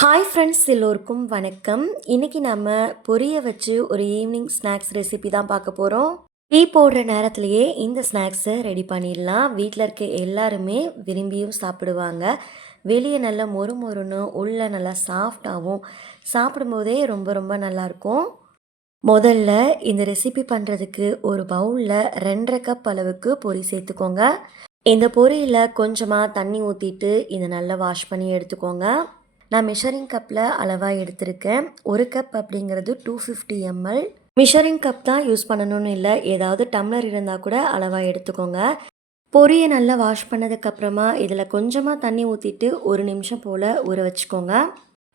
Hi friends எல்லோருக்கும் வணக்கம். இன்றைக்கி நம்ம பொரிய வச்சு ஒரு ஈவினிங் ஸ்நாக்ஸ் ரெசிபி தான் பார்க்க போகிறோம் டீ போடுற நேரத்துலையே இந்த ஸ்நாக்ஸை ரெடி பண்ணிடலாம். வீட்டில் இருக்க எல்லாருமே விரும்பியும் சாப்பிடுவாங்க. வெளியே நல்லா மொறு மொறுன்னு உள்ளே நல்லா சாஃப்டாகவும் சாப்பிடும்போதே ரொம்ப ரொம்ப நல்லாயிருக்கும் முதல்ல இந்த ரெசிபி பண்ணுறதுக்கு ஒரு பவுலில் ரெண்டரை கப் அளவுக்கு பொரி சேர்த்துக்கோங்க. இந்த பொரியில் கொஞ்சமாக தண்ணி ஊற்றிட்டு இதை நல்லா வாஷ் பண்ணி எடுத்துக்கோங்க. நான் மெஷரிங் கப்பில் அளவாக எடுத்திருக்கேன். ஒரு கப் அப்படிங்கிறது two fifty ml measuring cup தான் யூஸ் பண்ணணும்னு இல்லை. ஏதாவது டம்ளர் இருந்தால் கூட அளவாக எடுத்துக்கோங்க. பொரியை நல்லா வாஷ் பண்ணதுக்கப்புறமா இதில் கொஞ்சமாக தண்ணி ஊற்றிட்டு ஒரு நிமிஷம் போல் ஊற வச்சுக்கோங்க.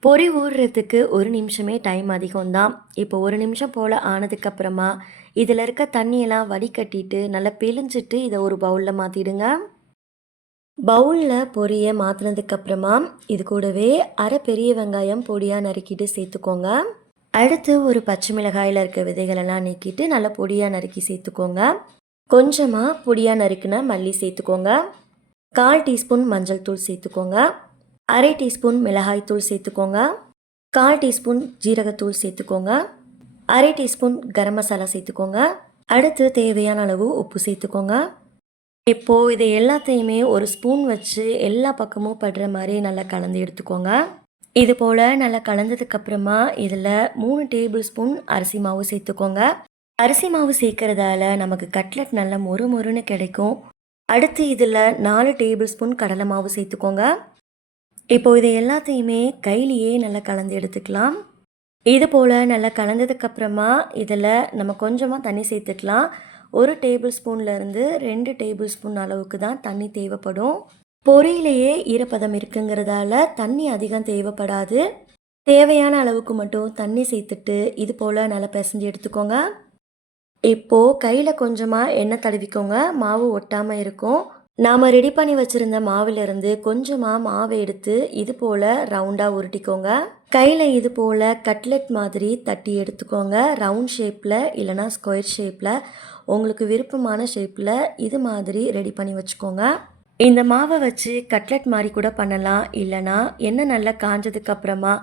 பொரி ஊறுறதுக்கு ஒரு நிமிஷமே டைம் அதிகம்தான். இப்போ ஒரு நிமிஷம் போல் ஆனதுக்கப்புறமா இதில் இருக்க தண்ணியெல்லாம் வடிகட்டிட்டு நல்லா பிழிஞ்சிட்டு இதை ஒரு பவுலில் மாற்றிடுங்க பவுலில் பொரியை மாற்றினதுக்கப்புறமா இது கூடவே அரை பெரிய வெங்காயம் பொடியாக நறுக்கிட்டு சேர்த்துக்கோங்க. அடுத்து ஒரு பச்சை மிளகாயில் இருக்க விதைகளெல்லாம் நீக்கிட்டு நல்லா பொடியாக நறுக்கி சேர்த்துக்கோங்க. கொஞ்சமாக பொடியாக நறுக்குன மல்லி சேர்த்துக்கோங்க. கால் டீஸ்பூன் மஞ்சள் தூள் சேர்த்துக்கோங்க. அரை டீஸ்பூன் மிளகாய் தூள் சேர்த்துக்கோங்க. கால் டீஸ்பூன் ஜீரகத்தூள் சேர்த்துக்கோங்க. அரை டீஸ்பூன் கரம் மசாலா சேர்த்துக்கோங்க. அடுத்து தேவையான அளவு உப்பு சேர்த்துக்கோங்க. இப்போது இதை எல்லாத்தையுமே ஒரு ஸ்பூன் வச்சு எல்லா பக்கமும் படுற மாதிரி நல்லா கலந்து எடுத்துக்கோங்க. இது போல் நல்லா கலந்ததுக்கப்புறமா இதில் மூணு டேபிள் ஸ்பூன் அரிசி மாவு சேர்த்துக்கோங்க. அரிசி மாவு சேர்க்கறதால நமக்கு கட்லெட் நல்லா மொறு மொறுன்னு கிடைக்கும். அடுத்து இதில் நாலு டேபிள் ஸ்பூன் கடலை மாவு சேர்த்துக்கோங்க. இப்போது இதை எல்லாத்தையுமே கையிலேயே நல்லா கலந்து எடுத்துக்கலாம். இது போல் நல்லா கலந்ததுக்கப்புறமா இதில் நம்ம கொஞ்சமாக தண்ணி சேர்த்துக்கலாம். ஒரு டேபிள் ஸ்பூன்லேருந்து ரெண்டு டேபிள் ஸ்பூன் அளவுக்கு தான் தண்ணி தேவைப்படும். பொரியிலேயே ஈரப்பதம் இருக்குங்கிறதால தண்ணி அதிகம் தேவைப்படாது. தேவையான அளவுக்கு மட்டும் தண்ணி சேர்த்துட்டு இது போல் நல்லா பிசைஞ்சு எடுத்துக்கோங்க. இப்போது கையில் கொஞ்சமாக எண்ணெய் தடவிக்கோங்க. மாவு ஒட்டாமல் இருக்கும். நாம் ரெடி பண்ணி வச்சுருந்த மாவிலிருந்து கொஞ்சமாக மாவை எடுத்து இது போல் ரவுண்டாக உருட்டிக்கோங்க. கையில் இது போல் கட்லெட் மாதிரி தட்டி எடுத்துக்கோங்க. ரவுண்ட் ஷேப்பில் இல்லைனா ஸ்கொயர் ஷேப்பில் உங்களுக்கு விருப்பமான ஷேப்பில் இது மாதிரி ரெடி பண்ணி வச்சுக்கோங்க. இந்த மாவை வச்சு கட்லெட் மாதிரி கூட பண்ணலாம். இல்லைனா எண்ணெய் நல்லா காஞ்சதுக்கப்புறமா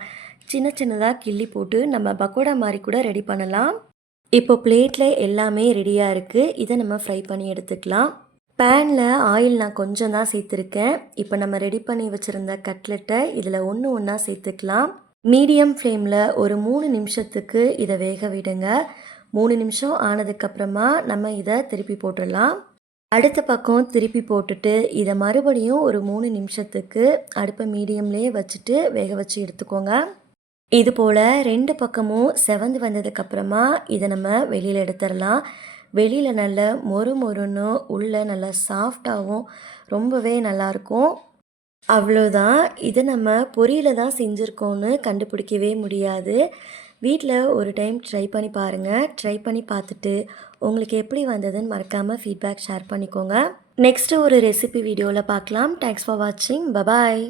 சின்ன சின்னதாக கிள்ளி போட்டு நம்ம பக்கோடா மாதிரி கூட ரெடி பண்ணலாம். இப்போ பிளேட்டில் எல்லாமே ரெடியாக இருக்குது இதை நம்ம ஃப்ரை பண்ணி எடுத்துக்கலாம். பேனில் ஆயில் நான் கொஞ்சம் தான் சேர்த்துருக்கேன். இப்போ நம்ம ரெடி பண்ணி வச்சுருந்த கட்லெட்டை இதில் ஒன்று ஒன்றா சேர்த்துக்கலாம். மீடியம் ஃப்ளேமில் ஒரு மூணு நிமிஷத்துக்கு இதை வேக விடுங்க. மூணு நிமிஷம் ஆனதுக்கப்புறமா நம்ம இதை திருப்பி போட்டுடலாம். அடுத்த பக்கம் திருப்பி போட்டுட்டு இதை மறுபடியும் ஒரு மூணு நிமிஷத்துக்கு அடுப்பை மீடியம்லேயே வச்சுட்டு வேக வச்சு எடுத்துக்கோங்க. இது போல் ரெண்டு பக்கமும் செவந்து வந்ததுக்கப்புறமா இதை நம்ம வெளியில் எடுத்துடலாம். வெளியில் நல்ல மொறு மொறுன்னு உள்ளே நல்லா சாஃப்டாகவும் ரொம்பவே நல்லாயிருக்கும் அவ்வளோதான் இதை நம்ம பொரியில் தான் செஞ்சுருக்கோன்னு கண்டுபிடிக்கவே முடியாது. வீட்டில் ஒரு டைம் ட்ரை பண்ணி பாருங்கள் ட்ரை பண்ணி பார்த்துட்டு உங்களுக்கு எப்படி வந்ததுன்னு மறக்காமல் ஃபீட்பேக் ஷேர் பண்ணிக்கோங்க. நெக்ஸ்ட்டு ஒரு ரெசிபி வீடியோவில் பார்க்கலாம். தேங்க்ஸ் ஃபார் வாட்சிங் பபாய்